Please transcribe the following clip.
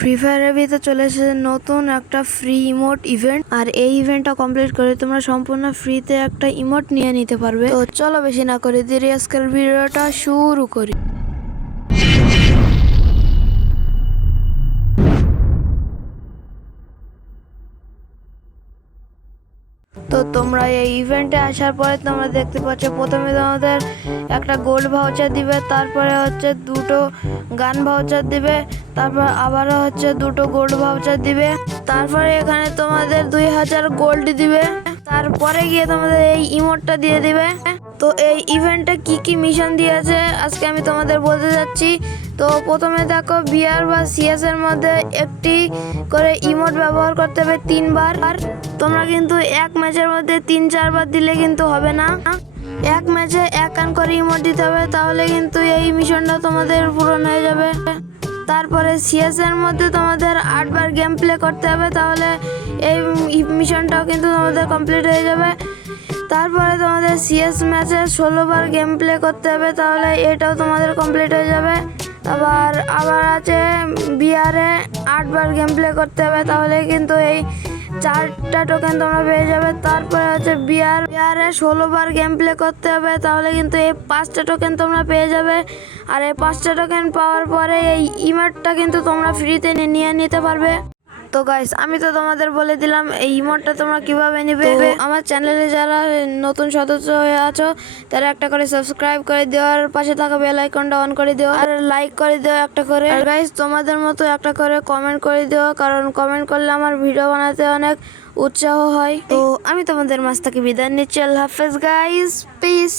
Free ফায়ারের ভিতরে চলে এসেছে নতুন একটা ফ্রি ইমোট ইভেন্ট আর এই ইভেন্টটা কমপ্লিট করে তোমরা সম্পূর্ণ ফ্রিতে একটা ইমোট নিয়ে নিতে পারবে। তো চলো বেশি না করে দেরি, আজকের ভিডিওটা শুরু করি। তো তোমরা এই ইভেন্টে আসার পরে তোমরা দেখতে পাচ্ছ, প্রথমে তোমাদের একটা গোল্ড ভাউচার দিবে, তারপরে হচ্ছে দুটো গান ভাউচার দিবে তারপর আবারও হচ্ছে দুটো গোল্ড ভাউচার দিবে। তারপরে এখানে তোমাদের দুই হাজার গোল্ড দিবে। তারপরে গিয়ে তোমাদের এই ইমোটটা দিয়ে দিবে। তো এই ইভেন্টে কি কি মিশন দিয়েছে, আজকে আমি তোমাদের বলতে যাচ্ছি। তো প্রথমে দেখো বিআর বা সিএস এর মধ্যে একটি করে ইমোট ব্যবহার করতে হবে তিনবার। আর তোমরা কিন্তু এক ম্যাচের মধ্যে তিন, চারবার দিলে কিন্তু হবে না। এক ম্যাচে এক কান করে ইমোট দিতে হবে, তাহলে কিন্তু এই মিশনটা তোমাদের পূরণ হয়ে যাবে। তারপরে সিএস এর মধ্যে তোমাদের আটবার গেম প্লে করতে হবে, তাহলে এই মিশনটাও কিন্তু তোমাদের কমপ্লিট হয়ে যাবে। তারপরে তোমাদের সিএস ম্যাচে ষোলোবার গেম প্লে করতে হবে, তাহলে এটাও তোমাদের কমপ্লিট হয়ে যাবে। আবার আবার আছে বিয়ারে আটবার গেম প্লে করতে হবে, তাহলে কিন্তু এই চারটা টোকেন তোমরা পেয়ে যাবে। তারপরে হচ্ছে বিয়ার বিয়ারে ষোলো বার গেম প্লে করতে হবে, তাহলে কিন্তু এই পাঁচটা টোকেন তোমরা পেয়ে যাবে। আর এই পাঁচটা টোকেন পাওয়ার পরে এই ইমারটা কিন্তু তোমরা ফ্রিতে নিয়ে নিতে পারবে। তো গাইস আমি তো তোমাদের বলে দিলাম এই ইমোটটা তোমরা কীভাবে নিবে? আমার চ্যানেলে যারা নতুন সদস্য হয়ে আছো তারা একটা করে সাবস্ক্রাইব করে দিও আর পাশে থাকা বেল আইকনটা অন করে দিও আর লাইক করে দিও একটা করে। আর গাইস তোমাদের মতো একটা করে কমেন্ট করে দিও কারণ কমেন্ট করলে আমার ভিডিও বানাতে অনেক উৎসাহ হয়। তো আমি তোমাদের মাছ থেকে বিদায় নিচ্ছি আল্লাহ হাফেজ গাইস পিস